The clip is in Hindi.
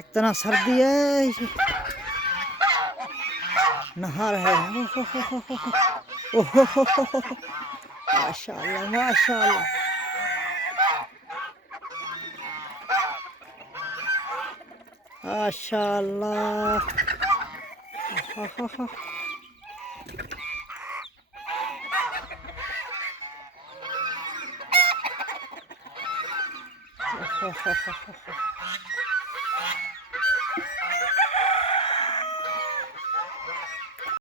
इतना सर्दी है, नहा रहे हैं। ओहो, माशाल्लाह माशाल्लाह। माशाल्लाह।